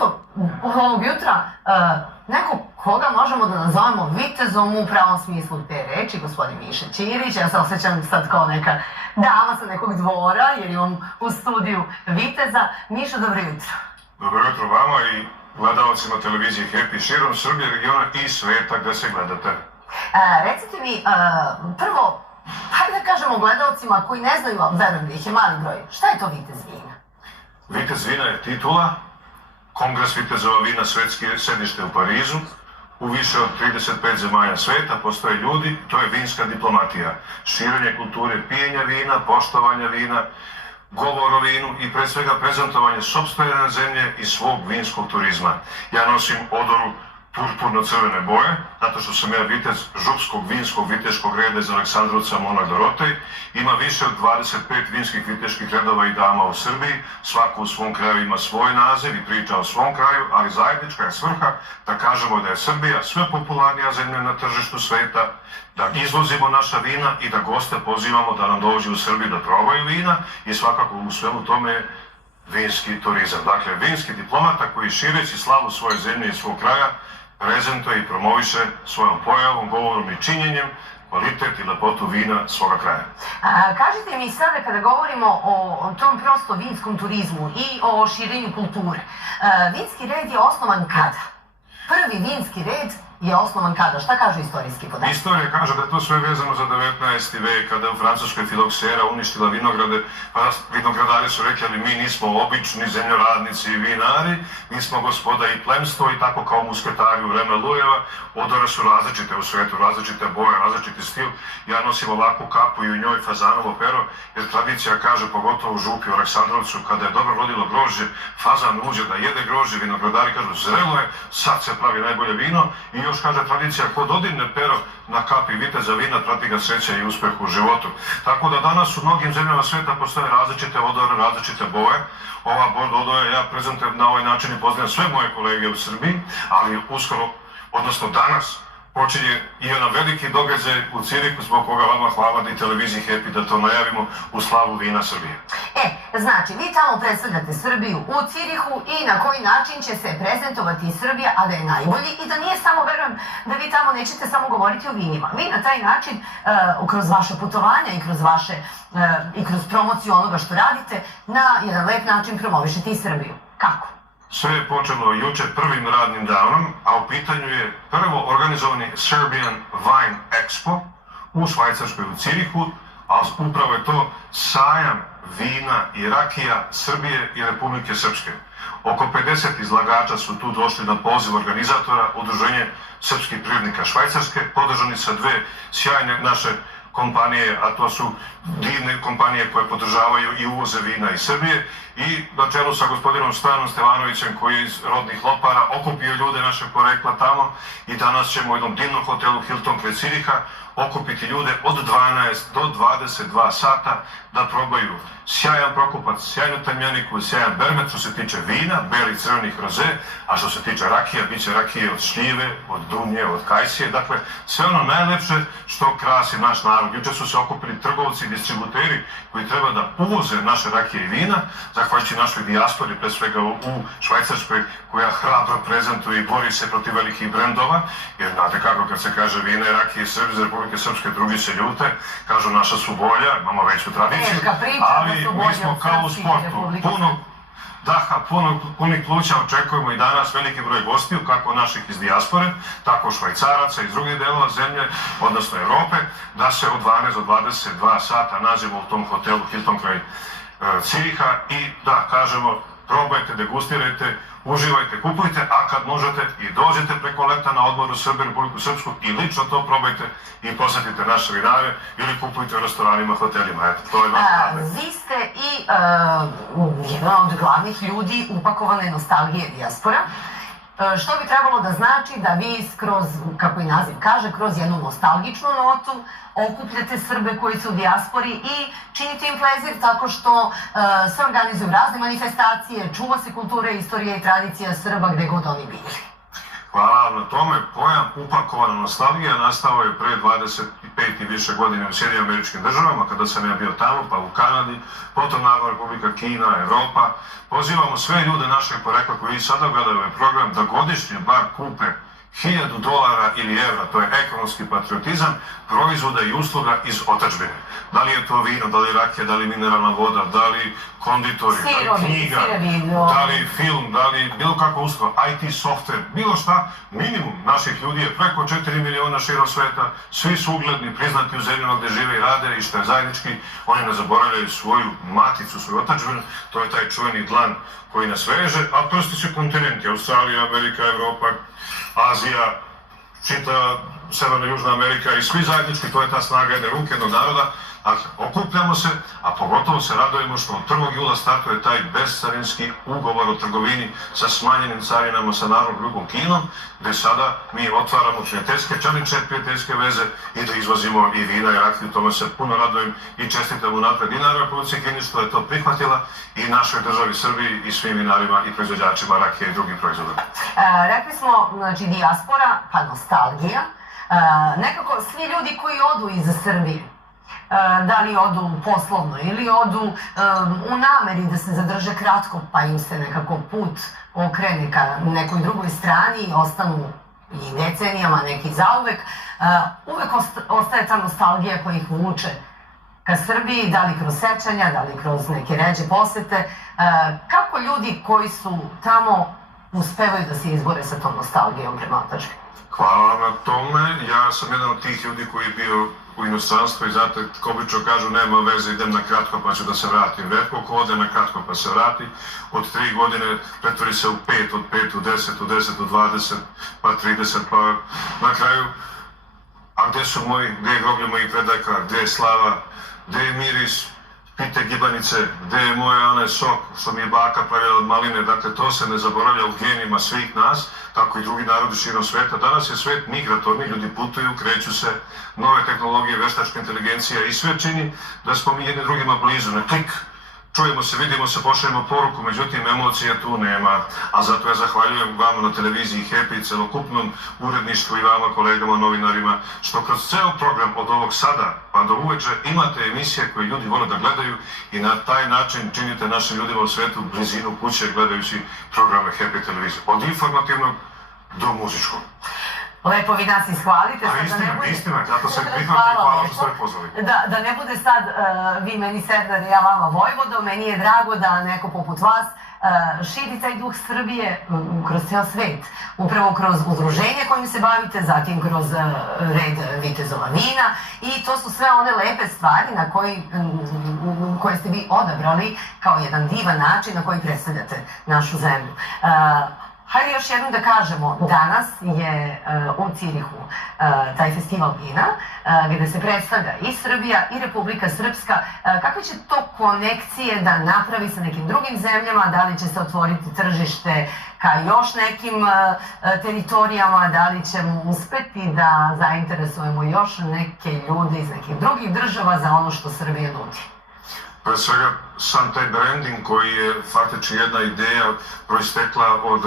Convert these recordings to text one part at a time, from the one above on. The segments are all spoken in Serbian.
eto, ovog jutra neko koga možemo da nazovemo vitezom u pravom smislu te reči, gospodin Miša Ćirić. Ja se osjećam sad kao neka dama sa nekog dvora, jer imam u studiju viteza. Miša, dobro jutro. Dobro jutro vama i gledalcima televizije Happy širom Srbije, regiona i sveta gde se gledate. Recite mi, prvo, hajde da kažemo gledalcima koji ne znaju, a verujem da ih je mali broj, šta je to vitez vina? Vitez vina je titula, Kongres vitezova vina svetske sedište u Parizu. U više od 35 zemalja sveta postoje ljudi, to je vinska diplomatija. Širenje kulture pijenja vina, poštovanja vina, govor o vinu i pre svega prezentovanje sopstvene zemlje i svog vinskog turizma. Ja nosim odoru purpurno-crvene boje, zato što sam ja vitez župskog vinskog viteškog reda iz Aleksandrovca Mona Dorotej. Ima više od 25 vinskih viteških redova i dama u Srbiji, svako u svom kraju ima svoj naziv i priča o svom kraju, ali zajednička je svrha da kažemo da je Srbija sve popularnija zemlja na tržištu sveta, da izvozimo naša vina i da goste pozivamo da nam dođu u Srbiju da probaju vina i svakako u svemu tome je vinski turizam. Dakle, vinski diplomata koji šireći slavu svoje zemlje i svog kraja prezentuje i promoviše svojom pojavom, govorom i činjenjem kvalitet i lepotu vina svoga kraja. Kažite mi sada, kada govorimo o tom prosto vinskom turizmu i o širenju kulture, vinski red je osnovan kada? Prvi vinski red je osnovan kada? Šta kažu istorijski podaci? Istorija kaže da je to sve vezano za 19. vek, kada je u Francuskoj filoksera uništila vinograde, pa vinogradari su rekli, ali mi nismo obični zemljoradnici i vinari, mi smo gospoda i plemstvo i tako kao musketari u vreme Lujeva. Odore su različite u svetu, različite boje, različiti stil. Ja nosim ovakvu kapu i u njoj fazanovo pero, jer tradicija kaže, pogotovo u Župi u Aleksandrovcu, kada je dobro rodilo grožđe, fazan uđe da jede grožđe, vinogradari kažu, zrelo je, sad se pravi najbolje vino. I još kaže tradicija, ko dodirne pero na kapi viteza vina, prati ga sreća i uspeh u životu. Tako da danas u mnogim zemljama sveta postoje različite odore, različite boje. Ova odoja ja prezentujem na ovaj način i pozdravljam sve moje kolege u Srbiji, ali uskoro, odnosno danas, počinje i jedan veliki događaj u Cirihu, zbog koga vama hvala i televiziji Happy da to najavimo u slavu vina Srbije. Znači, vi tamo predstavljate Srbiju u Cirihu i na koji način će se prezentovati Srbija, a da je najbolji i da nije samo, verujem, da vi tamo nećete samo govoriti o vinima. Vi na taj način, kroz vaše putovanja i kroz promociju onoga što radite, na jedan lep način promovišete i Srbiju. Kako? Sve je počelo juče prvim radnim danom, a u pitanju je prvo organizovani Serbian Wine Expo u Švajcarskoj u Cirihu, a upravo je to sajam vina i rakija Srbije i Republike Srpske. Oko 50 izlagača su tu došli na poziv organizatora, Udruženje srpskih privrednika Švajcarske, podržani sa dve sjajne naše kompanije, a to su divne kompanije koje podržavaju i uvoze vina iz Srbije, i na čelu sa gospodinom Stanom Stevanovićem, koji je iz rodnih Lopara okupio ljude našeg porekla tamo, i danas ćemo u jednom divnom hotelu Hilton kraj Ciriha okupiti ljude od 12 do 22 sata da probaju sjajan Prokupac, sjajnu Tamjaniku, sjajan Bermet što se tiče vina, beli, crvenih, roze, a što se tiče rakija, bit će rakije od šljive, od dunje, od kajsije, dakle sve ono najlepše što krasi naš narod. Juče su se okupili trgovci i distributeri koji treba da uvoze naše rakije i vina, zahvaljujući našoj dijaspori, pre svega u Švajcarskoj, koja hrabro prezentuje i bori se protiv velikih brendova, jer znate kako kad se kaže vina i rakije iz Republike Srpske, drugi se ljute, kažu naša su bolja, imamo veću tradiciju, ali mi smo kao u sportu, puno daha, punih pluća očekujemo i danas veliki broj gostiju, kako naših iz dijaspore, tako Švajcaraca iz drugih delova zemlje, odnosno Evrope, da se od 12 do 22 sata nađemo u tom hotelu Hilton kraj Ciriha i da kažemo, probajte, degustirajte, uživajte, kupujte, a kad možete i dođete preko leta na odmoru Srbije, Republiku Srpsku i lično to probajte i posetite naše vinare ili kupujte u restoranima, hotelima. Eto, to je vaš namet. Vi ste i jedan od glavnih ljudi upakovane nostalgije dijaspora, što bi trebalo da znači da vi kroz, kako i naziv kaže, kroz jednu nostalgičnu notu okupljate Srbe koji su u dijaspori i činite im plezir tako što se organizuju razne manifestacije, čuva se kultura, istorija i tradicija Srba gde god oni bili. Hvala vam na tome. Pojam upakovana nostalgija nastao je pre 25 i više godine u Sjedinjenim Američkim Državama, kada sam ja bio tamo, pa u Kanadi, potom Narodna Republika Kina, Evropa. Pozivamo sve ljude našeg porekla koji i sada gledaju ovaj program da godišnje bar kupe $1000 ili evra, to je ekonomski patriotizam, proizvoda i usluga iz otadžbine. Da li je to vino, da li rakija, da li mineralna voda, da li konditori, da li knjiga, da li film, da li bilo kakva usluga, IT software, bilo šta, minimum naših ljudi je preko 4 miliona širom sveta, svi su ugledni, priznati u zemljama gde žive i rade i što je zajednički, oni ne zaboravljaju svoju maticu, svoju otadžbinu, to je taj čuveni dlan koji nas veže, a prsti su kontinenti, Australija, Amerika, Evropa, Azija, čita Severna i Južna Amerika i svi zajednički, to je ta snaga jedne ruke, jednog naroda. Dakle, okupljamo se, a pogotovo se radujemo što od 1. jula startuje taj bescarinski ugovor o trgovini sa smanjenim carinama sa Narodnom Republikom Kinom, gde sada mi otvaramo prijateljske čeliče, prijateljske veze i da izvozimo i vina i rakiju. Tome se puno radujem i čestitam unapred i Narodnoj Republici Kini što je to prihvatila i našoj državi Srbiji i svim vinarima i proizvođačima rakije i drugih proizvoda. Rekli smo, znači, dijaspora, pa nostalgija. Nekako svi ljudi koji odu iz Srbije, da li odu poslovno ili odu u nameri da se zadrže kratko pa im se nekako put okrene ka nekoj drugoj strani i ostanu i decenijama, neki zauvek, uvek ostaje ta nostalgija koja ih vuče ka Srbiji, da li kroz sećanja, da li kroz neke ređe posete. Kako ljudi koji su tamo uspevaju da se izbore sa tom nostalgijom prema otadžbini? Hvala vam na tome. Ja sam jedan od tih ljudi koji je bio u inostranstvu i zato, ko obično kažu, nema veze, idem na kratko pa ću da se vratim. Retko ko ode na kratko pa se vrati, od 3 godine pretvori se u 5, od 5 u 10, od 10 u 20, pa 30, pa na kraju, a gde su moji, gde je groblje mojih predaka, gde je slava, gde je miris, pite gibanice, gde je moj onaj sok što mi je baka pravila od maline, dakle to se ne zaboravlja u genima svih nas, tako i drugi narodi širom sveta. Danas je svet migratorni, ljudi putuju, kreću se, nove tehnologije, veštačka inteligencija i sve čini da smo mi jedni drugima blizu, na klik. Čujemo se, vidimo se, pošaljemo poruku, međutim emocija tu nema, a zato ja zahvaljujem vama na televiziji Happy, celokupnom uredništvu i vama kolegama, novinarima, što kroz ceo program od ovog sada pa do uveče imate emisije koje ljudi vole da gledaju i na taj način činite našim ljudima u svetu blizinu kuće gledajući programe Happy televizije, od informativnog do muzičkog. Lepo vi nas ishvalite. Istina, zato se prihvatite i hvala što ste me pozvali. Da ne bude sad vi meni Serdar i ja vama Vojvodo, meni je drago da neko poput vas širi taj duh Srbije kroz ceo svet. Upravo kroz udruženje kojim se bavite, zatim kroz red vitezova vina i to su sve one lepe stvari koje ste vi odabrali kao jedan divan način na koji predstavljate našu zemlju. Hajde još jednom da kažemo, danas je u Cirihu taj festival vina, gde se predstavlja i Srbija i Republika Srpska. Kakve će to konekcije da napravi sa nekim drugim zemljama? Da li će se otvoriti tržište ka još nekim teritorijama? Da li ćemo uspeti da zainteresujemo još neke ljude iz nekih drugih država za ono što Srbija nudi? Pre svega, sam taj branding koji je faktički jedna ideja proistekla od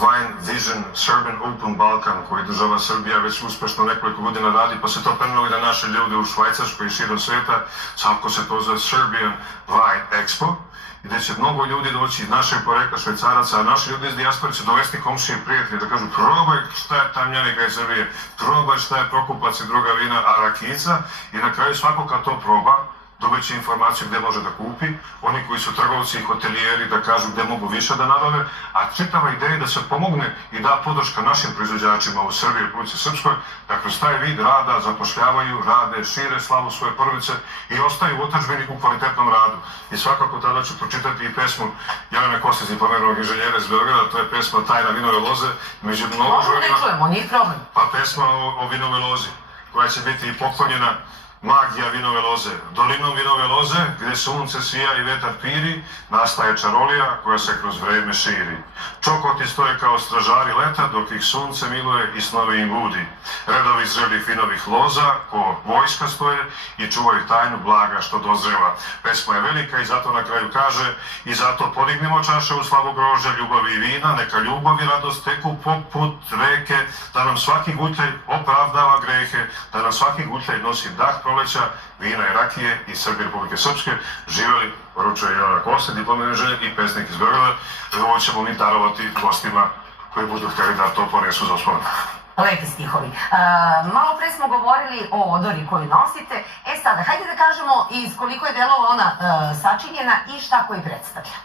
Wine Vision Serbian Open Balkan koji država Srbija već uspešno nekoliko godina radi, pa se to prenelo i na naše ljude u Švajcarskoj i širom sveta, samo se to zove Serbian Wine Expo, gde će mnogo ljudi doći iz našeg porekla Švajcaraca, a naši ljudi iz dijaspore će dovesti komšije i prijatelje da kažu probaj šta je Tamnjanika iz Srbije, probaj šta je Prokupac i druga vina, a rakijica, i na kraju svako kad to proba dobit će informaciju gde može da kupi, oni koji su trgovci i hotelijeri da kažu gde mogu više da nabave, a čitava ideja je da se pomogne i da podrška našim proizvođačima u Srbiji i Republici Srpskoj, da kroz taj vid rada zapošljavaju, rade, šire slavu svoje porodice i ostaju u otadžbini u kvalitetnom radu. I svakako tada ću pročitati i pesmu Jelene Kostić i pomerenog inženjera iz Beograda, to je pesma Tajna vinove loze, među mnogo Možemo da čujemo, nije problem. Pa pesma o vinove lozi, koja će biti poklonjena magija vinove loze. Dolinom vinove loze, gdje sunce sija i vetar piri, nastaje čarolija koja se kroz vreme širi. Čokoti stoje kao stražari leta, dok ih sunce miluje i snove im budi. Redovi zrelih vinovih loza, ko vojska stoje i čuvaju tajnu blaga što dozreva. Pesma je velika i zato na kraju kaže: i zato podignimo čaše u slavu grožđa, ljubavi i vina, neka ljubav i radost teku poput reke, da nam svaki gutljaj opravdava grehe, da nam svaki gutljaj nosi dah proleća, vina i rakije i Srbije Republike Srpske. Živjeli, poručuje Jelena Kosa, diplomirani inženjer i pesnik iz Beograda. Ovo ćemo mi darovati gostima koji budu htjeli da to ponesu za uspomenu. Lepi stihovi. Malo pre smo govorili o odori koju nosite. Sada, hajde da kažemo iz koliko je delova ona sačinjena i šta koji predstavlja.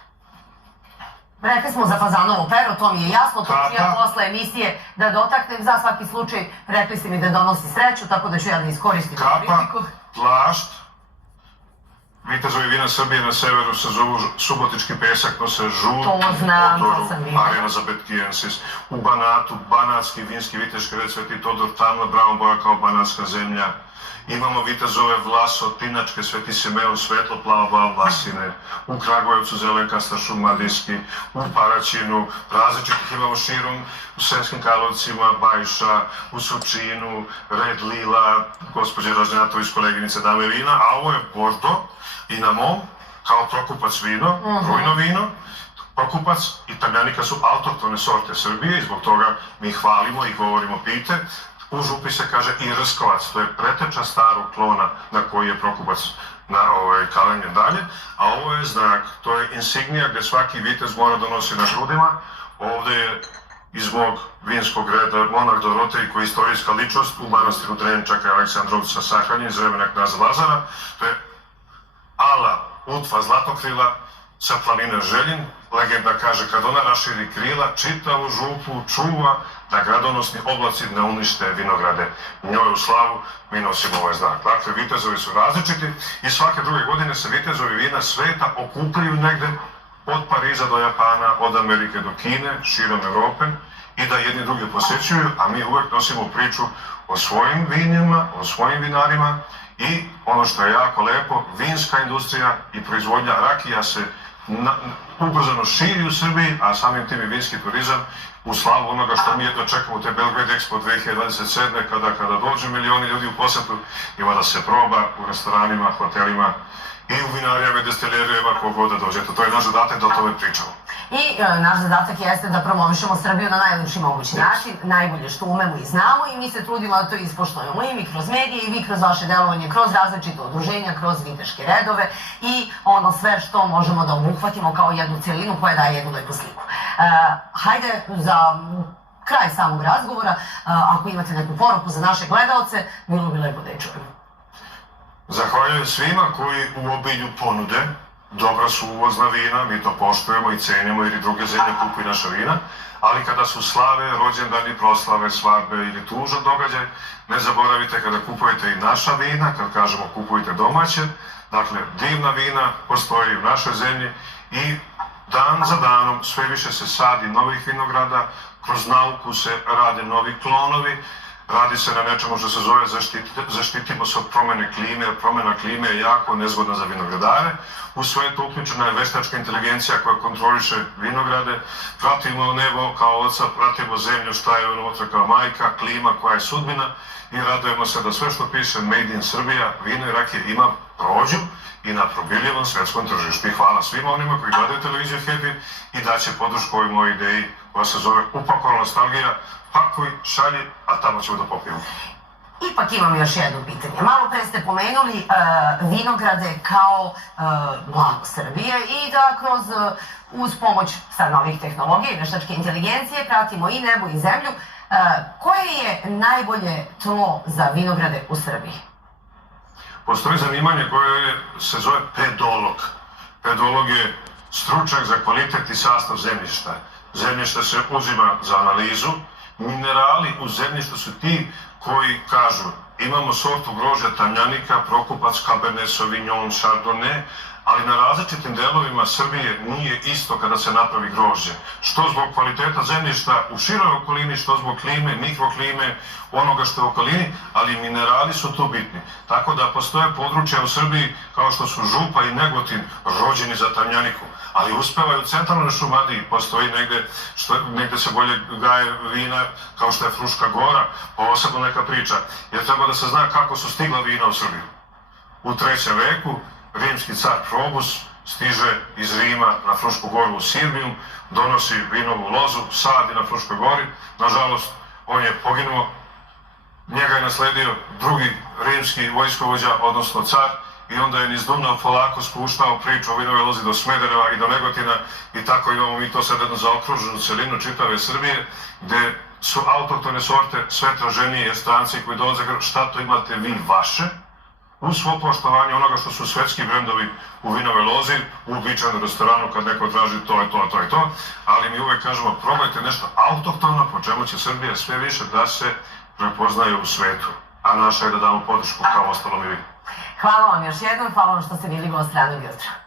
Rekli smo za fazanovo pero, to mi je jasno, to ću ja posle emisije da dotaknem. Za svaki slučaj rekli ste mi da donosi sreću, tako da ću ja da iskoristim priliku. Kapa, plašt, vitezovi vina Srbije na severu se zovu subotički pesak, nose žutu, to znam, to sam vidjela. Arena za Betkijensis. U Banatu, banatski vinski viteški red Sveti Todor, tamno brown boja kao banatska zemlja. Imamo vitezove Vlasotinačke, Sveti Simeon, svetlo plava Vlasine. U Kragujevcu zelenkasta šumadijski, u Paraćinu, različitih imamo širom, u Sremskim Karlovcima, Bajša, u Surčinu, Red Lila, gospođe Ražnjatović, koleginice Dame vina, a ovo je Bordo i na mom, kao Prokupac vino, rujno vino. Prokupac i Tamjanika su autohtone sorte Srbije i zbog toga mi hvalimo i govorimo pite. U župi se kaže i Rskovac, to je preteča starog klona na koji je Prokupac kalenjen dalje, a ovo je znak, to je insignija gdje svaki vitez mora da nosi na grudima. Ovdje je iz mog vinskog reda monah Dorotej, koji je istorijska ličnost u manastiru Drenčaka i Aleksandrovca sahranjen iz vremena knjaza Lazara. To je Ala Utva Zlatokrila sa planine Željin. Legenda kaže, kad ona raširi krila, čitavu župu čuva da gradonosni oblaci ne unište vinograde. Njoj u slavu mi nosimo ovaj znak. Dakle, vitezovi su različiti i svake druge godine se vitezovi vina sveta okupljaju negde od Pariza do Japana, od Amerike do Kine, širom Evrope i da jedni drugi posjećuju, a mi uvek nosimo priču o svojim vinima, o svojim vinarima i ono što je jako lepo, vinska industrija i proizvodnja rakija se ubrzano širi u Srbiji, a samim tim i vinski turizam u slavu onoga što mi jedno čekamo u te Belgrade Expo 2027. kada dođu milioni ljudi u posetu, ima da se proba u restoranima, hotelima i u vinarijama i destilerijama kogod da dođe. To je naš zadatak da o tome pričamo. I naš zadatak jeste da promovišemo Srbiju na najlepši mogući način, najbolje što umemo i znamo i mi se trudimo da to ispoštujemo i mi kroz medije i vi kroz vaše delovanje, kroz različite udruženja, kroz viteške redove i ono sve što možemo da obuhvatimo kao jednu celinu koja daje jednu lepu sliku. Hajde za kraj samog razgovora, ako imate neku poruku za naše gledaoce, bilo bi lepo da je čujemo. Zahvaljujem svima koji u obilju ponude. Dobra su uvozna vina, mi to poštujemo i cenimo jer i druge zemlje kupuju naša vina, ali kada su slave, rođendani, proslave, svadbe ili tužan događaj, ne zaboravite kada kupujete i naša vina, kad kažemo kupujte domaće, dakle divna vina postoji u našoj zemlji i dan za danom sve više se sadi novih vinograda, kroz nauku se rade novi klonovi, radi se na nečemu što se zove zaštitimo se od promjene klime, jer promjena klime je jako nezgodna za vinogradare. U sve to uključena je veštačka inteligencija koja kontroliše vinograde, pratimo nebo kao oca, pratimo zemlju šta je unutra kao majka, klima koja je sudbina i radujemo se da sve što piše Made in Srbija, vino i rakije ima prođu i na probiljevom svetskom tržištu. I hvala svima onima koji gledaju televiziju Happy i daće podršku ovoj mojoj ideji koja se zove Upakovana nostalgija, pakuj, šalji, a tamo ćemo da popijemo. Ipak imam još jedno pitanje. Malo pre ste pomenuli vinograde kao blago Srbije i da uz pomoć sad novih tehnologija i veštačke inteligencije pratimo i nebo i zemlju. Koje je najbolje tlo za vinograde u Srbiji? Postoji zanimanje koje se zove pedolog. Pedolog je stručnjak za kvalitet i sastav zemljišta. Zemljište se uzima za analizu. Minerali u zemljištu su ti koji kažu imamo sortu grožđa Tamjanika, Prokupac, Cabernet Sauvignon, Chardonnay, ali na različitim delovima Srbije nije isto kada se napravi grožđe. Što zbog kvaliteta zemljišta u široj okolini, što zbog klime, mikroklime, onoga što je u okolini, ali minerali su tu bitni. Tako da postoje područja u Srbiji kao što su Župa i Negotin rođeni za tamjaniku, ali uspevaju u centralnoj Šumadiji, postoji negde se bolje gaje vina kao što je Fruška Gora, posebno neka priča, jer treba da se zna kako su stigla vina u Srbiju. U 3. veku rimski car Probus stiže iz Rima na Frušku Goru u Sirbiju, donosi vinovu lozu, sadi na Fruškoj Gori, nažalost on je poginuo, njega je nasledio drugi rimski vojskovođa, odnosno car, i onda je niz Dunav polako spuštao priču o vinove lozi do Smedereva i do Negotina i tako imamo mi to sad jednu zaokruženu celinu čitave Srbije, gde su autohtone sorte sve traženije, jer stranci koji dolaze, šta to imate vi vaše, uz svo poštovanje onoga što su svetski brendovi u vinove lozi, u uobičajenom restoranu kad neko traži to je to, to je to, ali mi uvek kažemo probajte nešto autohtono, po čemu će Srbija sve više da se prepoznaje u svetu, a naša je da damo podršku kao ostalo mi vi. Hvala vam još jednom, hvala vam što ste bili gost Radnog jutra.